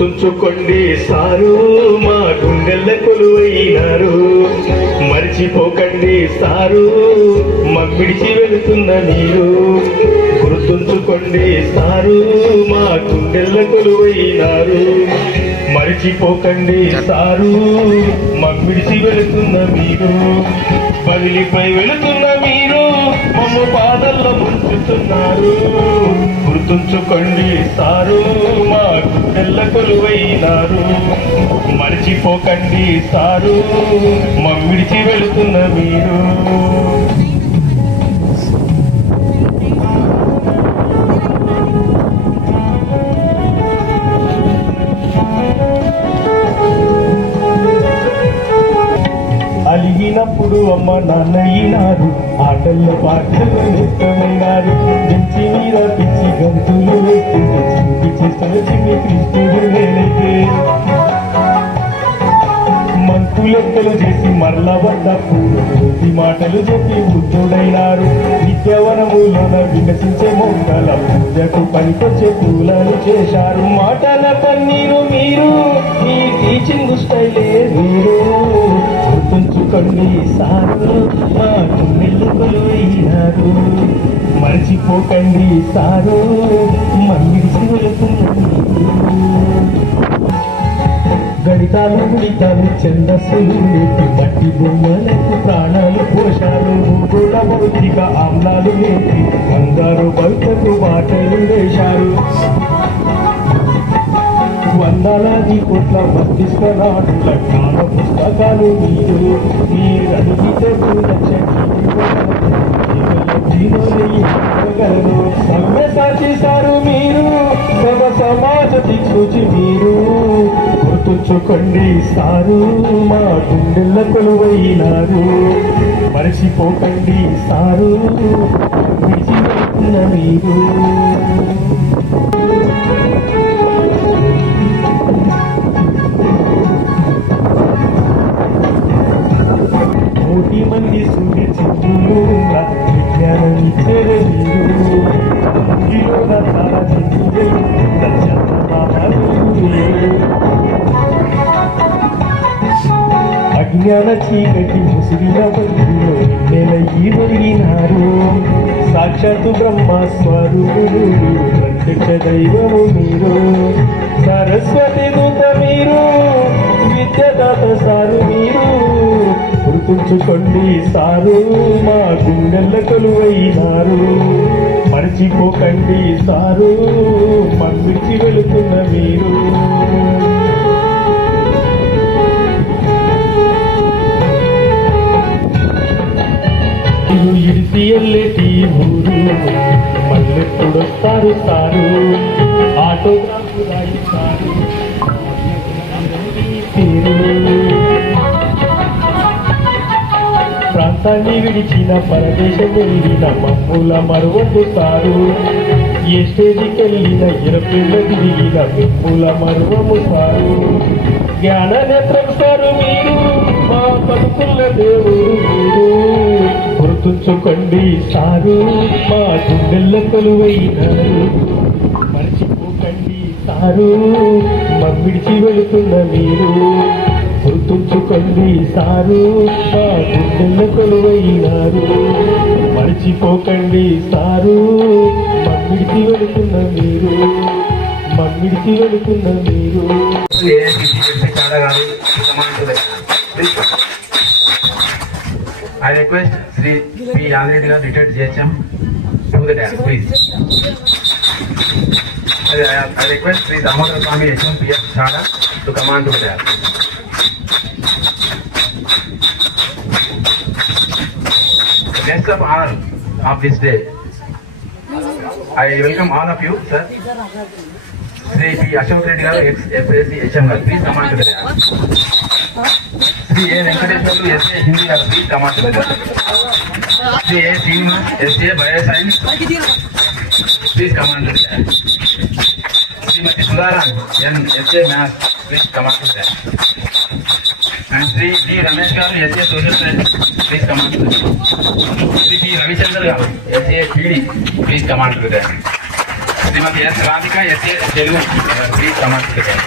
గుర్తుంచుకోండి సారు మా గుండెల్ల కొలువైనారు, మర్చిపోకండి సారు మమ్మిడిచి వెళుతున్న మీరు. గుర్తుంచుకోండి సారు మా గుండెల్ల కొలువైనారు, మర్చిపోకండి సారు మమ్మిడిచి వెళుతున్న మీరు. బదిలీపై వెళుతున్న మీరు మమ్మ పాదల్లో ముంచుతున్నారు. గుర్తుంచుకోండి సారు మా గుండెల్ల కొలువైనారు, మర్చిపోకండి సారు మమ్మిడిచి వెళుతున్న మీరు. అలిగినప్పుడు అమ్మ నాన్నయ్యినారు, ఆటల్లో పాటలు నేర్చుకున్నారు. గెలిచి మీద పిచ్చి గంతులు వేస్తుంటే చూపించేస్తున్న చిన్ని కృష్ణుడు నేనైతే. మంతు లెక్కలు చేసి మరల వద్దప్పుడు పూర్తి మాటలు చెప్పి బుద్ధుడైనారు. విద్యావనములోన వికసించే మొక్కల పూజకు పనికొచ్చే పూలను చేశారు. మాటల పన్నీరు మీరు, మీ టీచింగ్ స్టైలే మీరు. గుర్తుంచుకోండి సారు మా గుండెల్లో కొలువైనారు, మర్చిపోకండి సారు మమ్మిడిచి వెళుతున్నారు. గణితాలు గుడితాలు ఛందస్సులు నేర్పి మట్టి బొమ్మలకు ప్రాణాలు పోశారు. భూగోళ భౌతిక ఆమ్లాలు నేర్పి బంగారు బయటకు బాటలు వేశారు. వందలాది కోట్ల మస్తిష్కరాడుల జ్ఞాన పుస్తకాలు మీరు. మీరడిగితే చేశారు మీరు, సమ సమాజ దిక్సూచి మీరు. గుర్తుంచుకోండి సారు మా గుండెల్ల కొలువైనారు, మర్చిపోకండి సారు విడిచిపెట్టిన మీరు. కోటి మంది సూర్య చంద్రులు విజ్ఞానం ఇచ్చేరే మీరు. అజ్ఞాన చీకటి ముసిరిన బతుకులో నెల ఈనారు. సాక్షాత్తు బ్రహ్మ స్వరూపుడు ప్రత్యక్ష దైవము మీరు. సరస్వతి దూత మీరు, విద్యాదాత సారు మీరు. గుర్తుంచుకోండి సారు మా గుండెల్ల కొలువైనారు, మర్చిపోకండి సారు మమ్మిడిచి వెళుతున్న మీరు. ఇడిసి ఎల్లెటి ఊరు మళ్ళెప్పుడొస్తారు సారు. ఆటోగ్రాఫ్ రాయిస్తారు ప్రాంతాన్ని విడిచిన పరదేశం వెళ్ళిన మమ్ముల మరువద్దు సారు. ఏ స్టేజికెళ్ళిన ఇరపిల్ల తిరిగిన మిమ్ముల మరువము సారు. జ్ఞాన నేత్రం సారు మీరు, మా బతుకుల దేవుడు మీరు. గుర్తుంచుకోండి సారు మా గుండెల్ల కొలువైనారు, మర్చిపోకండి సారు మమ్మిడిచి వెళుతున్న మీరు. గుర్తుంచుకోండి సారు మా గుండెల్ల కొలువైనారు, మర్చిపోకండి సారు మమ్మిడిచి వెళుతున్న మీరు. మమ్మిడికి వెళుతున్న మీరు I request Sri P. Yagreddy garu, retired GHM, to the dance, please. I request Sri Damodar Swami HM PS Chada to come on to the dance. The guests of honor of this day, I welcome all of you, sir. Sri P. Ashok Reddy garu, ex-FSC HM garu, please come on to the dance. Sri A. Venkateshwarlu, SA Hindi garu, please come on to the dance. Sri A. Srinivas, SA Bioscience, please come on to the dance. Srimati Sudharan, N. SA Maths, please come on to the dance. And Sri D. Ramesh garu, SA Social Science, please come on to the dance. Sri P. Ravichandra garu, SA PD, please come on to the dance. Srimati S. Radhika, SA Telugu, please come on to the dance.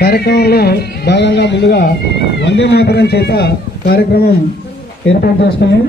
కార్యక్రమంలో భాగంగా ముందుగా వందే మాతరం చేత కార్యక్రమం ఏర్పాటు చేస్తున్నాం.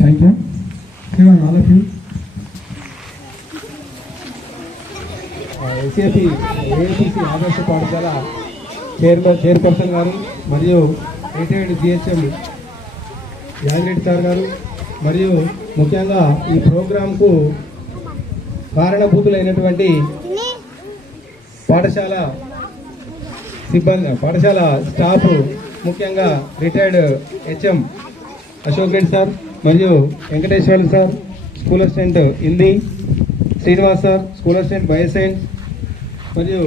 Thank you. Everyone, all of you. AAPC ఆదర్శ పాఠశాల chairperson గారు మరియు రిటైర్డ్ GHM యాగిరెడ్డి సార్ గారు మరియు ముఖ్యంగా ఈ ప్రోగ్రాంకు కారణభూతులైనటువంటి పాఠశాల సిబ్బంది, పాఠశాల స్టాఫ్, ముఖ్యంగా retired HM Ashok Reddy sir మరియు Venkateswarlu sir, school assistant Hindi, Srinivas sir, school assistant bioscience, మరియు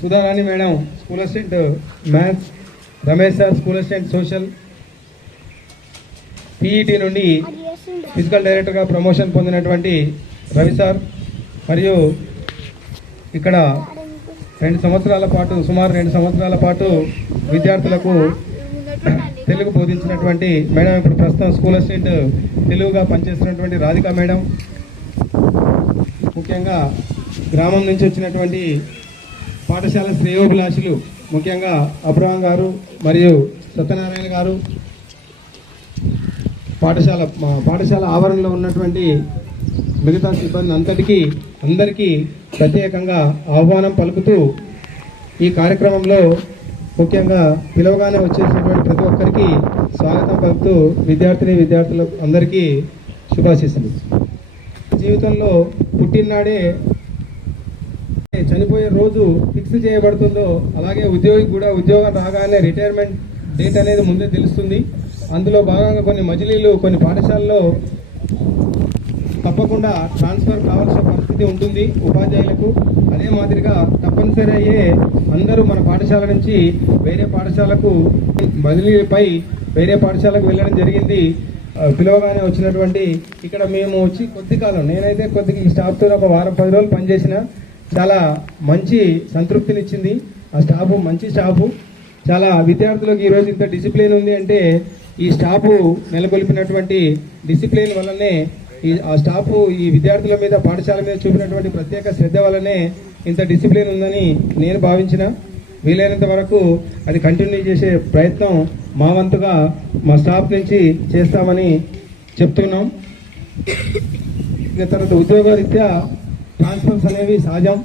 Sudharani madam, school assistant maths, Ramesh sir, school assistant social, PET నుండి ఫిజికల్ డైరెక్టర్గా ప్రమోషన్ పొందినటువంటి రవి సార్, మరియు ఇక్కడ 2 సంవత్సరాల పాటు, సుమారు 2 సంవత్సరాల పాటు విద్యార్థులకు తెలుగు బోధించినటువంటి మేడం, ఇప్పుడు ప్రస్తుతం స్కూల్ అసిస్టెంట్ తెలుగుగా పనిచేస్తున్నటువంటి రాధిక మేడం, ముఖ్యంగా గ్రామం నుంచి వచ్చినటువంటి పాఠశాల శ్రేయోభిలాషులు, ముఖ్యంగా అబ్రహం గారు మరియు సత్యనారాయణ గారు, పాఠశాల ఆవరణలో ఉన్నటువంటి మిగతా సిబ్బంది అందరికీ ప్రత్యేకంగా ఆహ్వానం పలుకుతూ ఈ కార్యక్రమంలో ముఖ్యంగా పిలవగానే వచ్చేసినటువంటి ప్రతి ఒక్కరికి స్వాగతం పలుకుతూ విద్యార్థులు అందరికీ శుభాశీస్సులు. జీవితంలో పుట్టినాడే చనిపోయే రోజు ఫిక్స్ చేయబడుతుందో అలాగే ఉద్యోగికి కూడా ఉద్యోగం రాగానే రిటైర్మెంట్ డేట్ అనేది ముందే తెలుస్తుంది. అందులో భాగంగా కొన్ని మజిలీలు కొన్ని పాఠశాలలో తప్పకుండా ట్రాన్స్ఫర్ కావాల్సిన పరిస్థితి ఉంటుంది ఉపాధ్యాయులకు. అదే మాదిరిగా తప్పనిసరి అయ్యే అందరూ మన పాఠశాల నుంచి వేరే పాఠశాలకు బదిలీపై వేరే పాఠశాలకు వెళ్ళడం జరిగింది. పిలవగానే వచ్చినటువంటి ఇక్కడ మేము వచ్చి కొద్ది కాలం, నేనైతే కొద్దిగా ఈ స్టాఫ్తో ఒక వారం 10 రోజులు పనిచేసిన, చాలా మంచి సంతృప్తినిచ్చింది. ఆ స్టాఫ్ మంచి స్టాఫ్. చాలా విద్యార్థులకు ఈరోజు ఇంత డిసిప్లిన్ ఉంది అంటే ఈ స్టాఫ్ నెలకొల్పినటువంటి డిసిప్లిన్ వల్లనే ఆ స్టాఫ్ ఈ విద్యార్థుల మీద పాఠశాల మీద చూపినటువంటి ప్రత్యేక శ్రద్ధ వల్లనే ఇంత డిసిప్లిన్ ఉందని నేను భావించిన. వీలైనంత వరకు అది కంటిన్యూ చేసే ప్రయత్నం మా వంతుగా మా స్టాఫ్ నుంచి చేస్తామని చెప్తున్నాం. తర్వాత ఉద్యోగరీత్యా ట్రాన్స్ఫర్స్ అనేవి సహజం.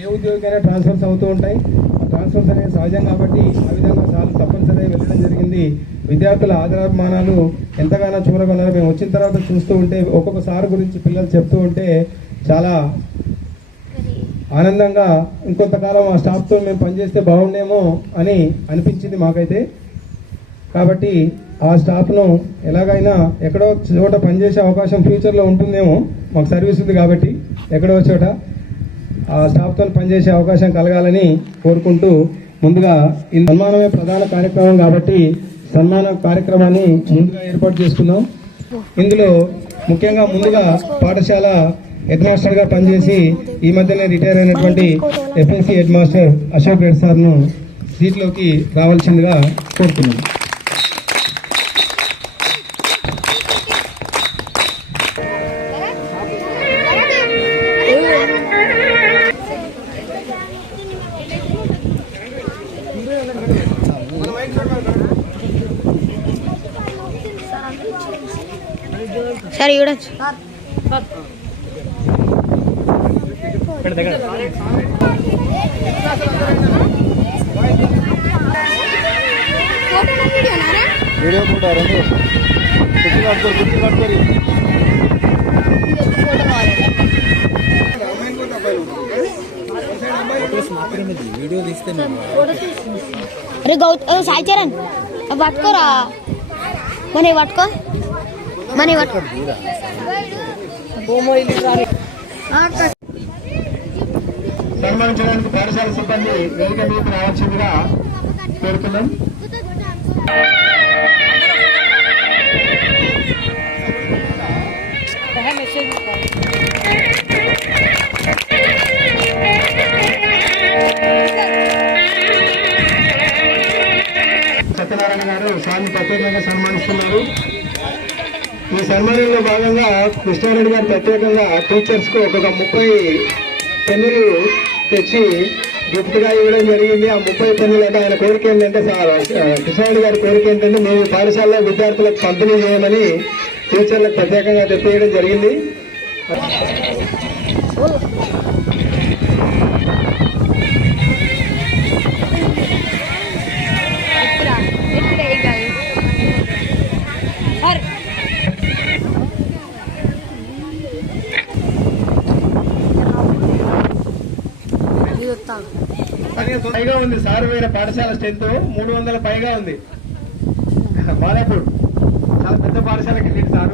ఏ ఉద్యోగమైనా ట్రాన్స్ఫర్స్ అవుతూ ఉంటాయి. ట్రాన్స్ఫర్స్ అనేవి సహజం కాబట్టి ఆ విధంగా సార్లు తప్పనిసరిగా వెళ్ళడం జరిగింది. విద్యార్థుల ఆదరాభిమానాలు ఎంతగానో చూరగొన్నారు. మేము వచ్చిన తర్వాత చూస్తూ ఉంటే ఒక్కొక్క సార్ గురించి పిల్లలు చెప్తూ ఉంటే చాలా ఆనందంగా ఇంకొంతకాలం ఆ స్టాఫ్తో మేము పనిచేస్తే బాగుండేమో అని అనిపించింది మాకైతే. కాబట్టి ఆ స్టాఫ్ను ఎలాగైనా ఎక్కడో చోట పనిచేసే అవకాశం ఫ్యూచర్లో ఉంటుందేమో. మాకు సర్వీస్ ఉంది కాబట్టి ఎక్కడో చోట ఆ స్టాఫ్తో పనిచేసే అవకాశం కలగాలని కోరుకుంటూ ముందుగా ఈ సన్మానమే ప్రధాన కార్యక్రమం కాబట్టి సన్మాన కార్యక్రమాన్ని ముందుగా ఏర్పాటు చేసుకున్నాం. ఇందులో ముఖ్యంగా ముందుగా పాఠశాల హెడ్ మాస్టర్గా పనిచేసి ఈ మధ్యనే రిటైర్ అయినటువంటి FNC head master Ashok Reddy సార్ను సీట్లోకి రావాల్సిందిగా కోరుతున్నాను. సరే చూడొచ్చు. వీడియో ఫోటో రెండు కుర్చీ కట్టుకోరి వీడియో తీస్తే అరే సాయి చరణ్ పట్టుకోరా. మన పట్టుకో సన్మానించడానికి పాఠశాల సిబ్బంది వేదిక మీదకి రావాల్సిందిగా కోరుతున్నాం. సత్యనారాయణ గారు స్వామి ప్రత్యేకంగా సన్మానిస్తున్నారు. ఈ సన్మానంలో భాగంగా కృష్ణారెడ్డి గారు ప్రత్యేకంగా టీచర్స్ కు ఒక 30 పెన్నులు తెచ్చి గిఫ్ట్ గా ఇవ్వడం జరిగింది. ఆ 30 పెన్నులు అంటే ఆయన కోరిక ఏంటంటే కృష్ణారెడ్డి గారి కోరిక ఏంటంటే మేము పాఠశాలలో విద్యార్థులకు పంపిణీ చేయమని టీచర్లకు ప్రత్యేకంగా చెప్పేయడం జరిగింది. పైగా ఉంది సార్ వేరే పాఠశాల స్ట్రెంత్ 300 పైగా ఉంది. బాలాపూర్ చాలా పెద్ద పాఠశాలకి వెళ్ళింది సార్.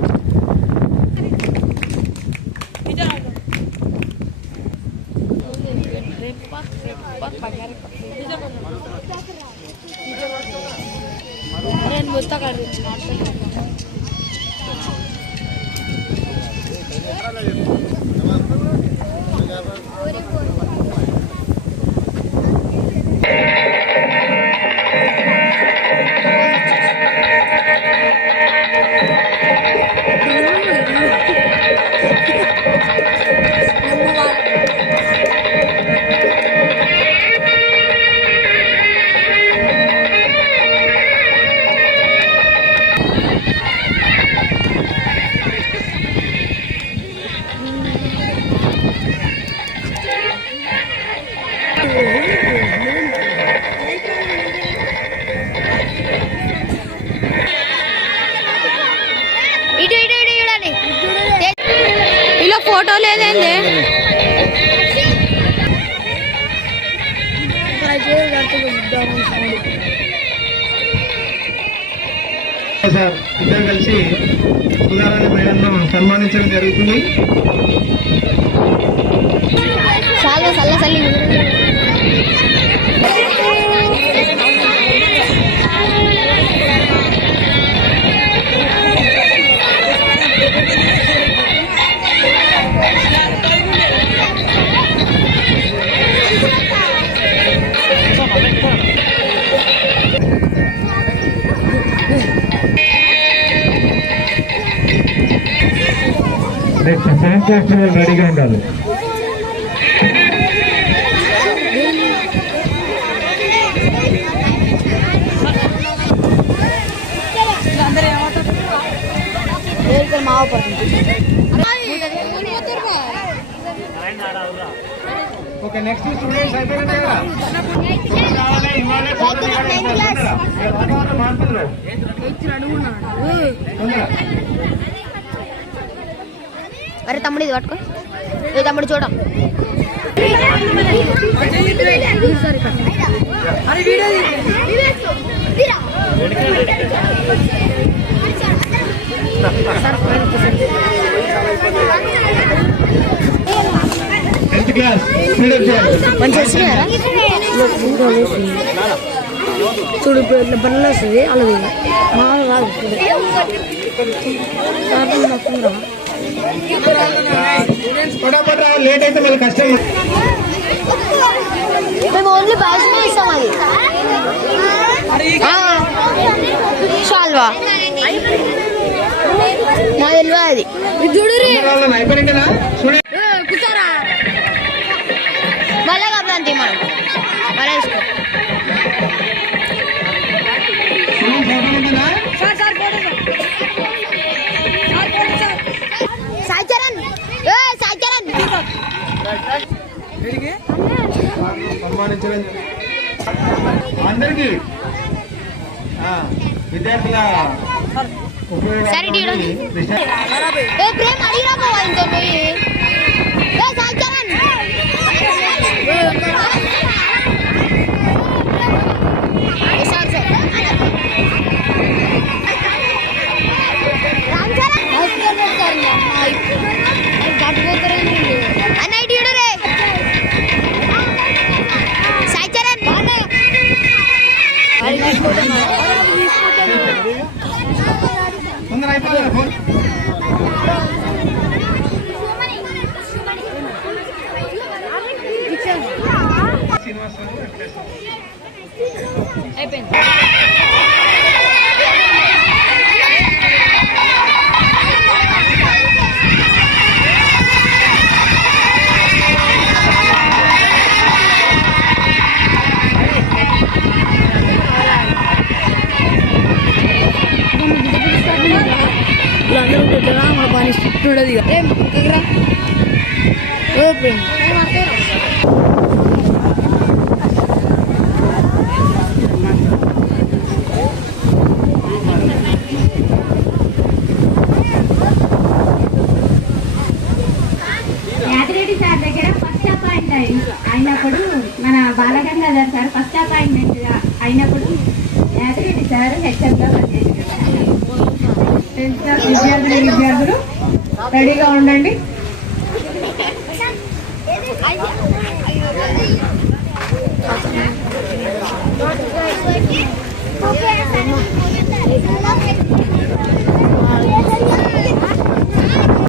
ఇలా ఫోటో లేదండి. సార్ ఇద్దరు కలిసి సుధారాణి మేడంను సన్మానించడం జరుగుతుంది. చాలా చల్లి కోసం రెడీగా ఉండాలి. మావ ఓకే, నెక్స్ట్ స్టూడెంట్స్ అయిపోయింది కదా. అరే తమ్ముడు ఇది పట్టుకో. ఏ తమ్ముడు చూడ క్లాస్ స్పీడప్ చేయాలి. మంచిగా వస్తున్నారా చూడు. ఇప్పుడు ఇట్లా బండ్లు వస్తుంది అలాగే మామూలు పటాపట లేట్ అయితే మళ్ళీ కష్టం. మేము ఓన్లీ పాయసమే ఇస్తాం. అది చాలువా మా తెలియదు. అది చూడు అయిపోయినా కూర్చోరా మళ్ళా కబడంతి మనం మళ్ళా వేసుకో. సాయి చరణ్ సాయి చరణ్ సన్మానించడం అందరికీ విద్యార్థుల సరే ప్రేమ అడిగిరా పోవాలితో పోయి సాయి చరణ్ అయిపోయింది. మన పని స్ట్రిక్ట్ ఉండదు. యాదిరెడ్డి సార్ దగ్గర ఫస్ట్ అపాయింట్ అయినప్పుడు మన బాలగంగాధర్ సార్ ఫస్ట్ అపాయింట్మెంట్ అయినప్పుడు యాదిరెడ్డి సార్ హెచ్ఎంగా పనిచేశారు. విద్యార్థులు రెడీగా ఉండండి. Ay,